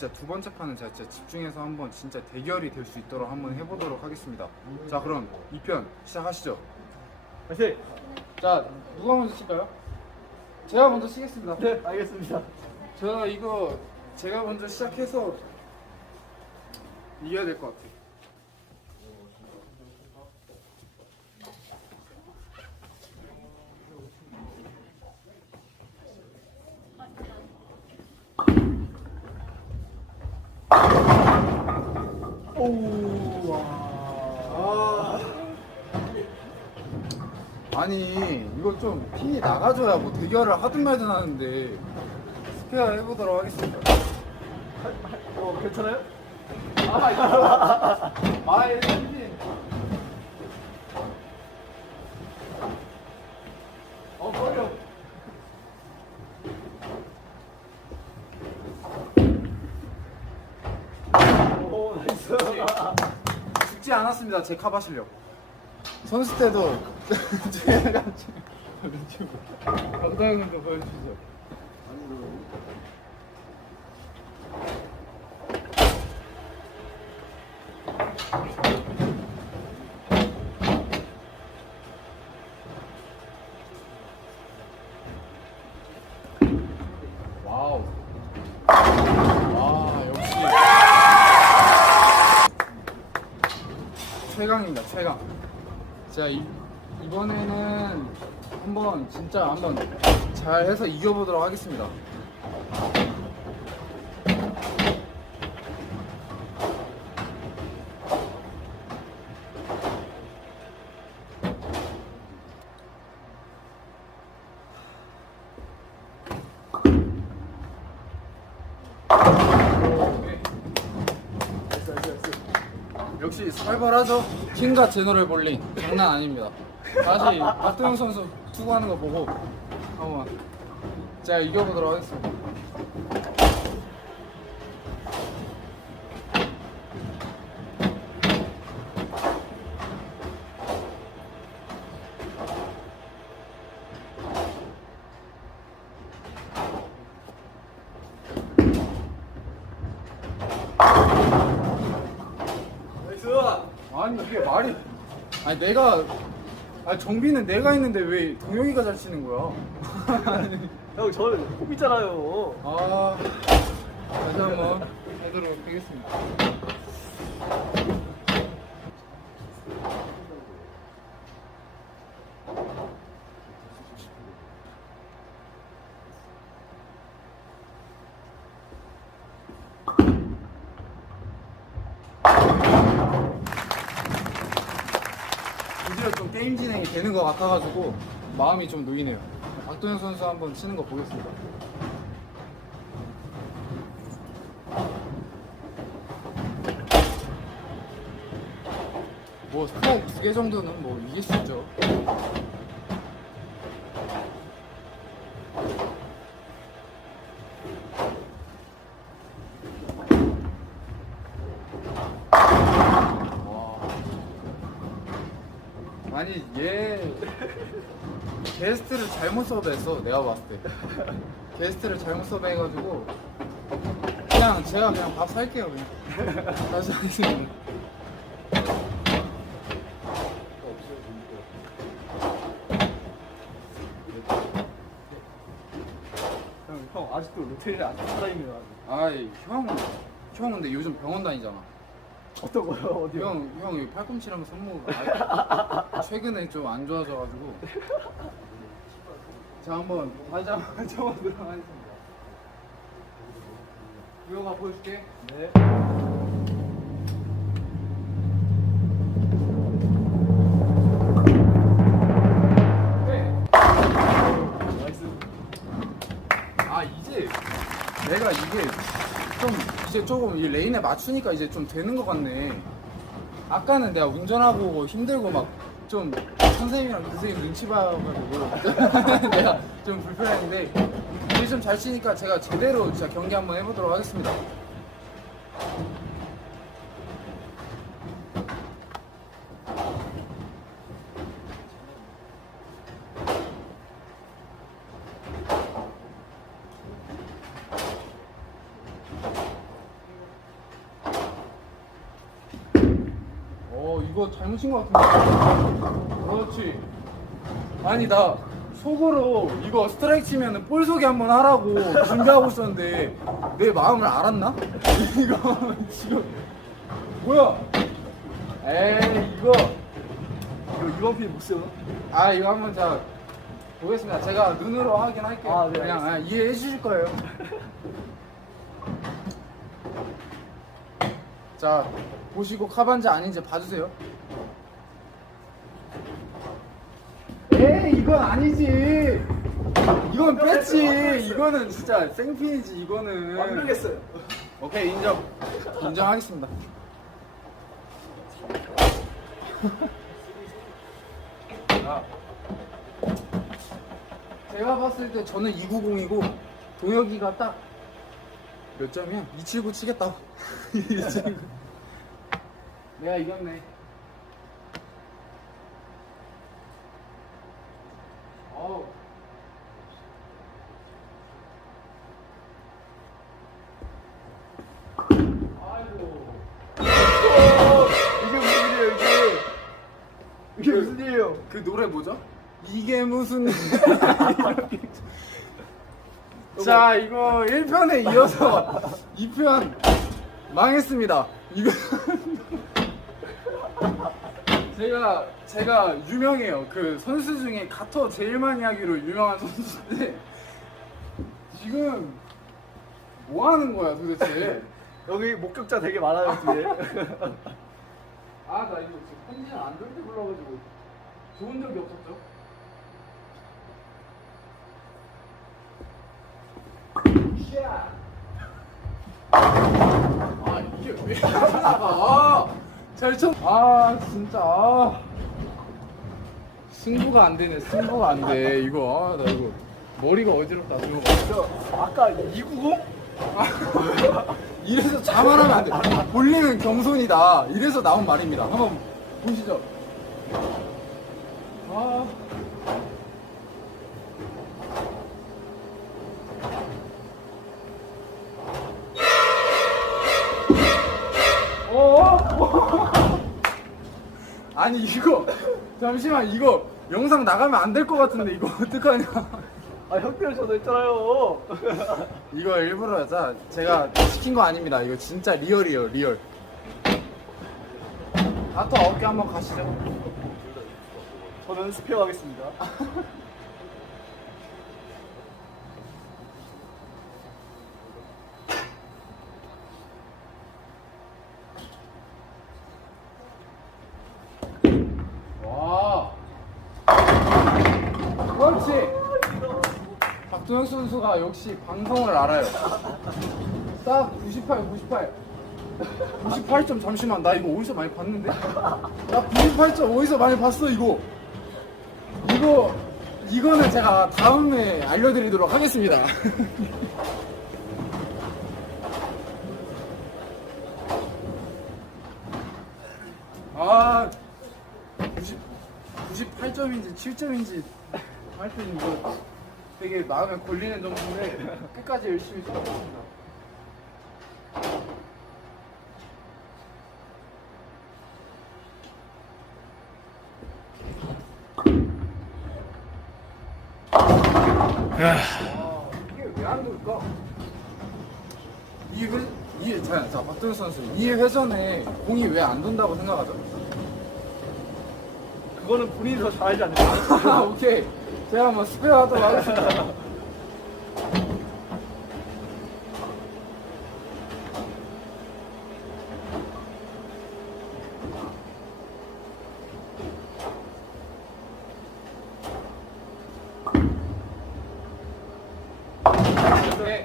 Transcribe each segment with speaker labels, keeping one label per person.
Speaker 1: 진짜 두 번째 판은 제가 진짜 집중해서 한번 진짜 대결이 될 수 있도록 한번 해보도록 하겠습니다. 자 그럼 2편 시작하시죠.
Speaker 2: 화이팅!
Speaker 1: 자 누가 먼저 칠까요? 제가 먼저 치겠습니다.
Speaker 2: 네, 알겠습니다.
Speaker 1: 저 이거 제가 먼저 시작해서 이겨야 될 것 같아요.
Speaker 2: 오, 와.
Speaker 1: 아. 아니 이거 좀 핀이 나가줘야 뭐 대결을 하든 말든 하는데 스페어 해보도록 하겠습니다.
Speaker 2: 어, 괜찮아요?
Speaker 1: 아 이거 아 이거 핀이 어 걸려.
Speaker 2: 오, 나이스.
Speaker 1: 않았습니다. 제 카바 실력. 선수 때도 제가 강다영도 보여주죠. 와우. 와 역시. 최강입니다 최강. 제가 이, 이번에는 한번 진짜 한번 잘 해서 이겨보도록 하겠습니다 역시 살벌하죠? 킹과 제너럴 볼링 장난 아닙니다. 다시 박도영 선수 투구하는 거 보고 한번 제가 이겨보도록 하겠습니다.
Speaker 2: 나이스.
Speaker 1: 아니 이게 말이 아니 내가 아니 정비는 내가 했는데 왜 동영이가 잘 치는 거야? 아니,
Speaker 2: 형, 저는 호비잖아요.
Speaker 1: 아 다시 한번 해도록 하겠습니다. 드디어 좀 게임 진행이 되는 것 같아가지고 마음이 좀 놓이네요. 박도현 선수 한번 치는 거 보겠습니다. 뭐 스트라이크 두개 정도는 뭐 이길 수 있죠. 와. 아니 얘 게스트를 잘못 섭외했어 내가 봤을 때 게스트를 잘못 섭외해가지고 그냥 제가 그냥 밥 살게요 그냥 다시 하겠습니다
Speaker 2: 형, 형 아직도 로테리를 안 찾아다니네요.
Speaker 1: 아이 형, 형 근데 요즘 병원 다니잖아
Speaker 2: 어떤 거요? 어디요?
Speaker 1: 형, 형 팔꿈치랑 손목 아, 최근에 좀 안 좋아져가지고 자 한번 다시 한번 쳐보도록 하겠습니다 우영아 보여줄게
Speaker 2: 네.
Speaker 1: 네.
Speaker 2: 나이스.
Speaker 1: 아 이제 내가 이게 좀 이제 조금 이 레인에 맞추니까 이제 좀 되는 것 같네. 아까는 내가 운전하고 뭐 힘들고 막 좀 선생님이랑 선생님 눈치 봐가지고 내가 좀 불편했는데 이제 좀 잘 치니까 제가 제대로 진짜 경기 한번 해보도록 하겠습니다. 어 이거 잘못 친것 같은데. 아니 나 속으로 이거 스트라이크 치면은 볼 소개 한번 하라고 준비하고 있었는데 내 마음을 알았나? 이거 지금 뭐야? 에이 이거
Speaker 2: 이거 이번 핀못 세우나?
Speaker 1: 아 이거 한번 자 보겠습니다. 제가 눈으로 하긴 할게요.
Speaker 2: 아, 네,
Speaker 1: 그냥 아, 이해해 주실 거예요. 자 보시고 카반지 아닌지 봐주세요. 에이 이건 아니지. 이건 뺐지. 이거는 진짜 생핀이지. 이거는.
Speaker 2: 완벽했어요.
Speaker 1: 오케이 인정. 인정하겠습니다. 자, 제가 봤을 때 저는 290이고 동혁이가 딱 몇 점이야? 279 치겠다고. 279. 내가 이겼네. 어우. 아이고.
Speaker 2: 이게 무슨 일이에요 이게? 이게 무슨 일이에요?
Speaker 1: 그 노래 뭐죠? 이게 무슨 자 이거 1편에 이어서 2편 망했습니다 이거 제가 제가 유명해요. 그 선수 중에 가터 제일 많이 하기로 유명한 선수인데 지금 뭐 하는 거야 도대체?
Speaker 2: 여기 목격자 되게 많아요 뒤에.
Speaker 1: 아 나 이거 지금 컨디션 안 좋을 때 불러가지고 좋은 적이 없었죠? 아 이게 왜 아, 잘 쳤. 아 진짜 아. 승부가 안 되네 승부가 안 돼 이거 아, 나 이거 머리가 어지럽다 이거
Speaker 2: 저 아까 290?
Speaker 1: 이래서 자만하면 안 돼. 볼링은 겸손이다. 이래서 나온 말입니다. 한번 보시죠. 아. 아니 이거 잠시만 이거 영상 나가면 안 될 것 같은데 이거 어떡하냐?
Speaker 2: 아 형태를 저도 했잖아요.
Speaker 1: 이거 일부러 자 제가 시킨 거 아닙니다. 이거 진짜 리얼이에요, 리얼. 아홉 개 한번 가시죠.
Speaker 2: 저는 스페어 하겠습니다.
Speaker 1: 와. 그렇지. 박도영 선수가 역시 방송을 알아요. 딱 98, 98. 98점 잠시만 나 이거 어디서 많이 봤는데? 나 98점 어디서 많이 봤어 이거. 이거 이거는 제가 다음에 알려드리도록 하겠습니다. 아 90, 98점인지 7점인지 하여튼 이거 되게 마음에 걸리는 점수인데 끝까지 열심히 써보겠습니다. 아, 이게 왜안 돌까? 이 회, 이, 자, 자, 박도현 선수, 이 회전에 공이 왜 안 돈다고 생각하죠?
Speaker 2: 그거는 본인이 더잘 알지 않나요?
Speaker 1: 아, 오케이. 제가 한번 스페어 하도록 하겠습니다. 네.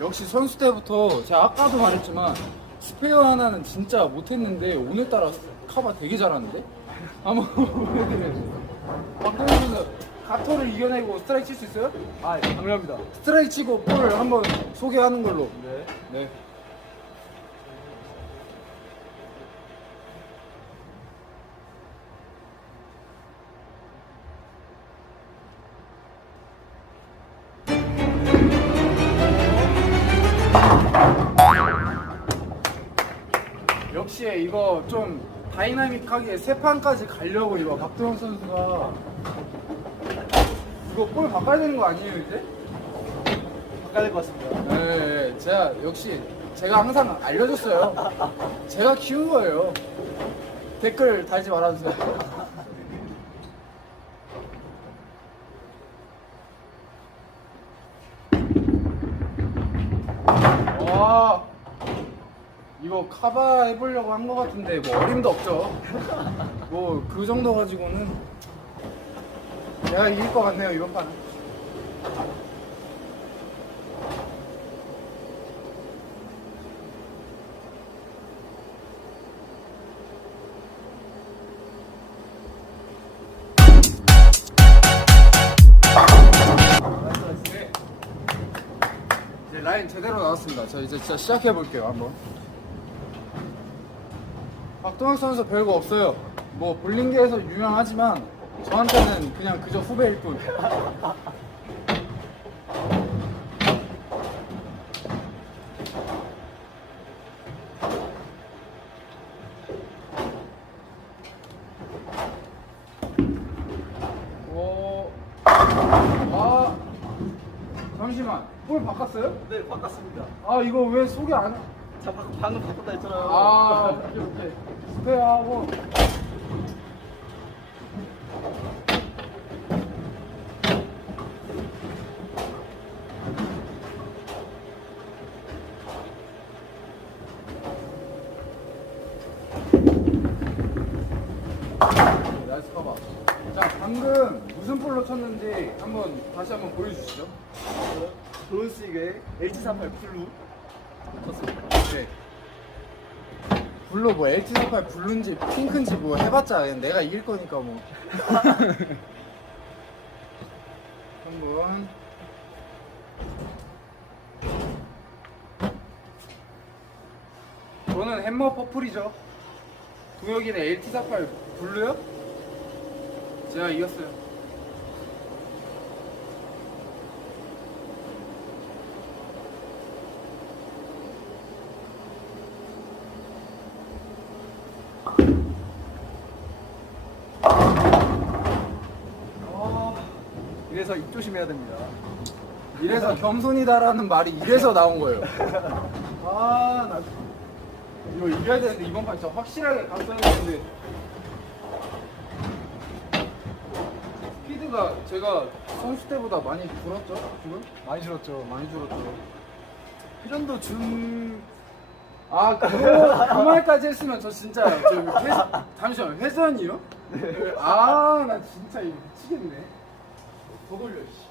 Speaker 1: 역시 선수 때부터 제가 아까도 말했지만 스페어 하나는 진짜 못했는데 오늘따라 카바 되게 잘하는데? 보여드려요. 박동현 선수 가토를 이겨내고 스트라이크 칠 수 있어요?
Speaker 2: 아 당연합니다.
Speaker 1: 스트라이크 치고 볼 한번 소개하는 걸로.
Speaker 2: 네.
Speaker 1: 네. 좀 다이나믹하게 세 판까지 가려고 이거 박동원 선수가 이거 볼 바꿔야 되는 거 아니에요 이제?
Speaker 2: 바꿔야 될 것 같습니다.
Speaker 1: 네, 제가 역시 제가 항상 알려줬어요. 제가 키운 거예요. 댓글 달지 말아주세요. 와, 이거 카바 해보려고 한거 같은데 뭐 어림도 없죠. 뭐 그 정도 가지고는 내가 이길 것 같네요 이번 판은. 네. 이제 라인 제대로 나왔습니다. 자 이제 진짜 시작해 볼게요 한번. 박동혁 선수 별거 없어요. 뭐 볼링계에서 유명하지만 저한테는 그냥 그저 후배일 뿐. 오, 아, 잠시만, 볼 바꿨어요?
Speaker 2: 네, 바꿨습니다.
Speaker 1: 아 이거 왜 소개 안? 해?
Speaker 2: 자, 바, 방금 바꿨다 했잖아요.
Speaker 1: 아 오케이 오케이 스페어하고 나이스 커버 자 방금 무슨 볼로 쳤는지 한번 다시 한번 보여주시죠
Speaker 2: 브론스익의 H38 블루. 컸습니다.
Speaker 1: 네. 블루 뭐 LT38 블루인지 핑크인지 뭐 해봤자 내가 이길 거니까 뭐. 한번. 저는 햄머 퍼플이죠. 동혁이는 LT48 블루요? 제가 이겼어요.
Speaker 2: 이래서 입 조심해야 됩니다.
Speaker 1: 이래서 겸손이다라는 말이 이래서 나온 거예요. 아, 나 이거 이겨야 되는데 이번 판 진짜 확실하게 갔어야 되는데 스피드가 제가 선수 때보다 많이 줄었죠? 지금?
Speaker 2: 많이 줄었죠.
Speaker 1: 많이 줄었죠.
Speaker 2: 회전도 준
Speaker 1: 아, 그거 그 말까지 했으면 저 진짜 저 회, 잠시만 회전이요? 아, 나 진짜 이거 미치겠네. 더 돌려. 씨.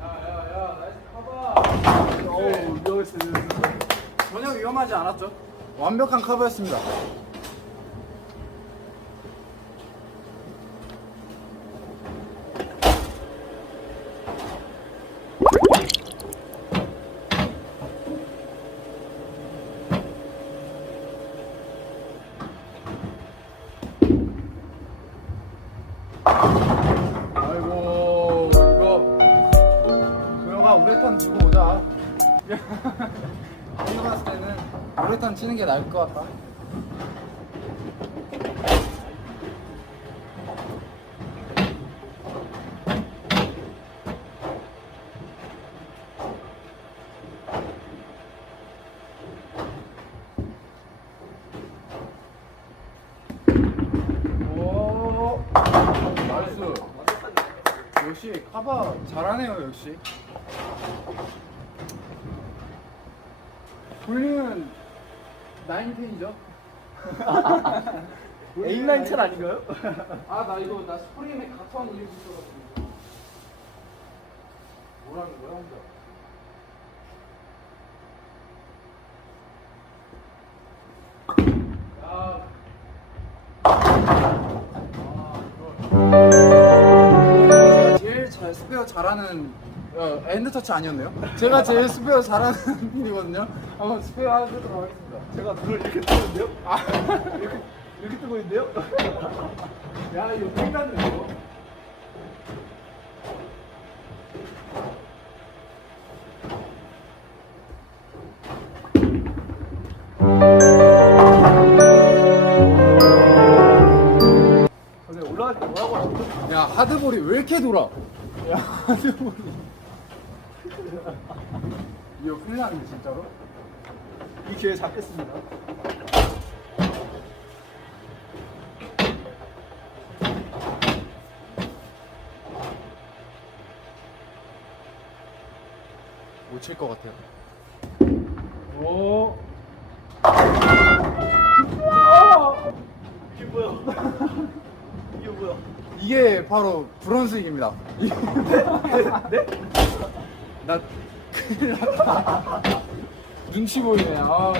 Speaker 1: 야야야 나이스 커버.
Speaker 2: 어우, 위험했어요.
Speaker 1: 전혀 위험하지 않았죠? 완벽한 커버였습니다. 우레탄 두고 오자. 내가 봤을 때는 우레탄 치는 게 나을 것 같다. 오, 나이스. 역시 카바 잘하네요 역시. 볼링은 9텐이죠?
Speaker 2: A9 차 아닌가요?
Speaker 1: 아 나 이거 나 스프링에 가까운 이유 있어가지고 뭐라는 거야 혼자 스페어 잘하는 어, 엔드 터치 아니었네요. 제가 제일 스페어 잘하는 분이거든요. 한번 스페어 하도록 하겠습니다.
Speaker 2: 제가 눈을 이렇게 뜨는데요?
Speaker 1: 아,
Speaker 2: 이렇게, 이렇게 뜨고 있는데요?
Speaker 1: 야, 이거 팽단데 이거? 근데 올라갈 때 뭐라고 하셨죠? 야, 하드볼이 왜 이렇게 돌아? 이거 큰일 났네 진짜로
Speaker 2: 이 기회 잡겠습니다.
Speaker 1: 못 칠 것 같아요
Speaker 2: 오. 이게 뭐야? 이게 뭐야?
Speaker 1: 이게 바로 브론스윙입니다
Speaker 2: 네?
Speaker 1: 나 큰일 났다 눈치 보이네 아.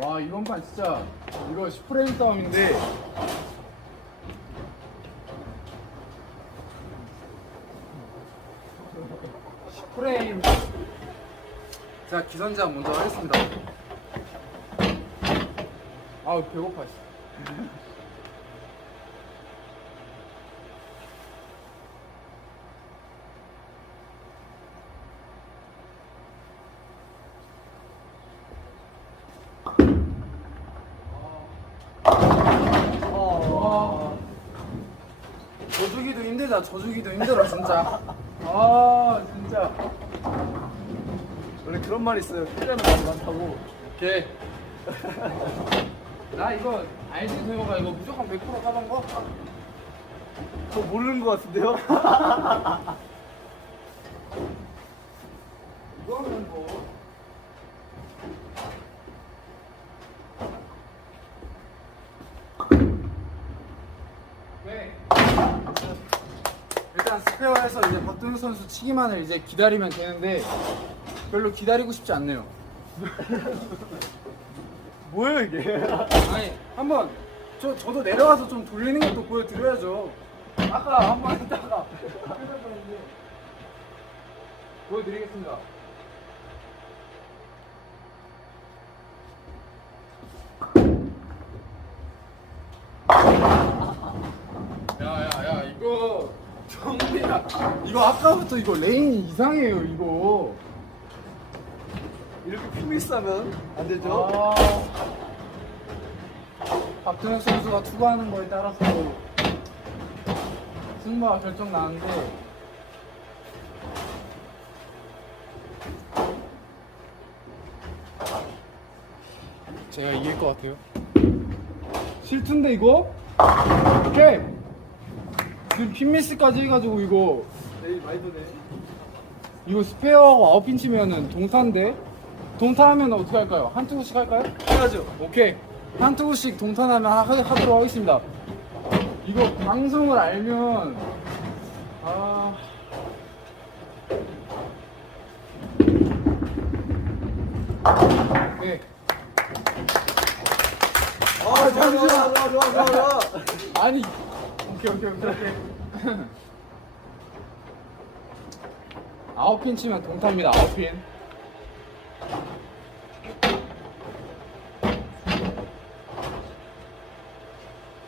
Speaker 1: 와 이번 판 진짜 이거 10프레임 싸움인데 프레임 자 기선제 먼저 하겠습니다 아우 배고파 씨.
Speaker 2: 어.
Speaker 1: 져주기도 힘들다 져주기도 힘들어 진짜 아 진짜
Speaker 2: 원래 그런 말 있어요. 필요는 말이 많다고.
Speaker 1: 오케이 나 이거 알지 도영아 이거 무조건 100% 까던
Speaker 2: 거저 모르는 것 같은데요?
Speaker 1: 이거는 뭐 네. 일단 스페어에서 이제 박동현 선수 치기만을 이제 기다리면 되는데 별로 기다리고 싶지 않네요.
Speaker 2: 뭐예요 이게?
Speaker 1: 아니 한번 저 저도 내려와서 좀 돌리는 것도 보여드려야죠. 아까 한 번 했다가 뺏어졌는데 보여드리겠습니다. 야야야 이거 정리야 이거 아까부터 이거 레인이 이상해요 이거.
Speaker 2: 이렇게 피미스하면 안 되죠?
Speaker 1: 아, 박준혁 선수가 투구하는 거에 따라서 승부가 결정 나는데 제가 이길 것 같아요. 실투인데 이거? 오케이. 지금 핀미스까지 해가지고 이거
Speaker 2: 에이 많이 도네.
Speaker 1: 이거 스페어하고 아웃핀 치면은 동타인데 동타하면 어떻게 할까요? 한 투구씩 할까요?
Speaker 2: 해야죠.
Speaker 1: 오케이 한 투구씩 동탄하면 하, 하도록 하겠습니다 이거 방송을 알면 아 네.
Speaker 2: 아 잠시만. 좋아 좋아 좋아 좋아.
Speaker 1: 아니 오케이 오케이 오케이 오케이 아홉 핀 치면 동타입니다 아홉 핀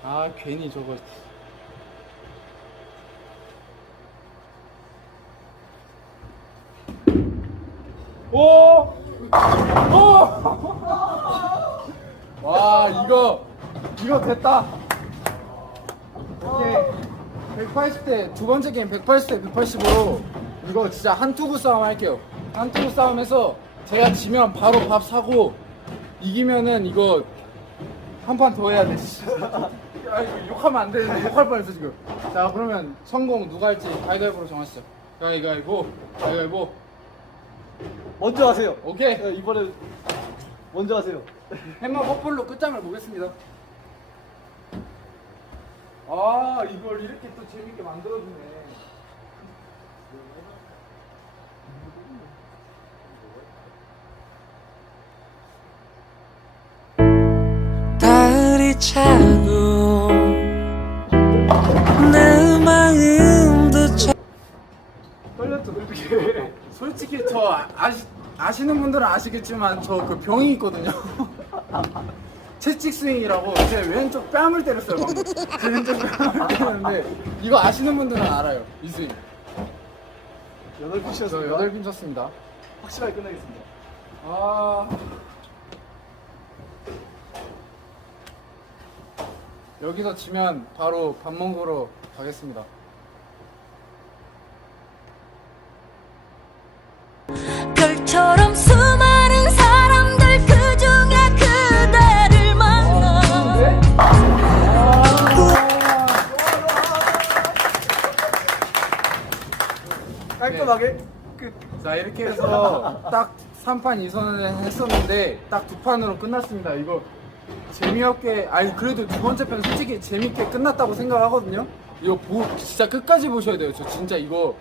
Speaker 1: 아 괜히 저거. 오! 오! 와 이거 이거 됐다. 오케이. 180대 두 번째 게임 180대 180으로 이거 진짜 한 투구 싸움 할게요. 한 투구 싸움에서 제가 지면 바로 밥 사고 이기면은 이거 한 판 더 해야 돼 씨. 아, 이거 욕하면 안 되는데 욕할 뻔했어 지금 자 그러면 성공 누가 할지 가위바위보로 정하시죠 가위바위보 가위바위보
Speaker 2: 먼저 하세요.
Speaker 1: 오케이
Speaker 2: 네, 이번에 먼저 하세요.
Speaker 1: 햄머 퍼플로 끝장을 보겠습니다. 아 이걸 이렇게 또 재밌게 만들어주네.
Speaker 3: 차고 내 마음도 차
Speaker 2: 떨렸죠 솔직히.
Speaker 1: 솔직히 저 아, 아시, 아시는 분들은 아시겠지만 저 그 병이 있거든요. 채찍 스윙이라고 제 왼쪽 뺨을 때렸어요 방금 제 왼쪽 뺨을 때렸는데 이거 아시는 분들은 알아요 이 스윙
Speaker 2: 여덟
Speaker 1: 저
Speaker 2: pit이었습니다.
Speaker 1: 여덟 핀 쳤습니다
Speaker 2: 확실하게 끝내겠습니다.
Speaker 1: 아 여기서 지면 바로 밥 먹으러 가겠습니다.
Speaker 4: 별처럼 수많은 사람들 그 중에 그대를 만나.
Speaker 2: 깔끔하게? 끝.
Speaker 1: 자 이렇게 해서 딱 3판 2선을 했었는데 딱 두 판으로 끝났습니다. 이거 재미없게 아니 그래도 두 번째 편 솔직히 재밌게 끝났다고 생각하거든요. 이거 보 진짜 끝까지 보셔야 돼요. 저 진짜 이거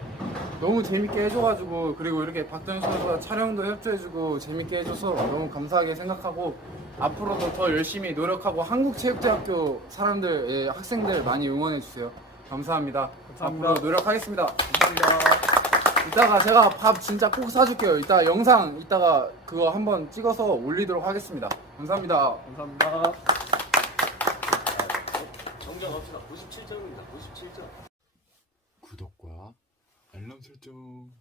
Speaker 1: 너무 재밌게 해줘가지고 그리고 이렇게 박도현 선수가 촬영도 협조해주고 재밌게 해줘서 너무 감사하게 생각하고 앞으로도 더 열심히 노력하고 한국체육대학교 사람들 예, 학생들 많이 응원해주세요. 감사합니다.
Speaker 2: 감사합니다.
Speaker 1: 앞으로 노력하겠습니다. 감사합니다 이따가 제가 밥 진짜 꼭 사줄게요. 이따 영상 이따가 그거 한번 찍어서 올리도록 하겠습니다. 감사합니다.
Speaker 2: 감사합니다.
Speaker 5: 정정합시다. 97점입니다. 97점.
Speaker 6: 구독과 알람 설정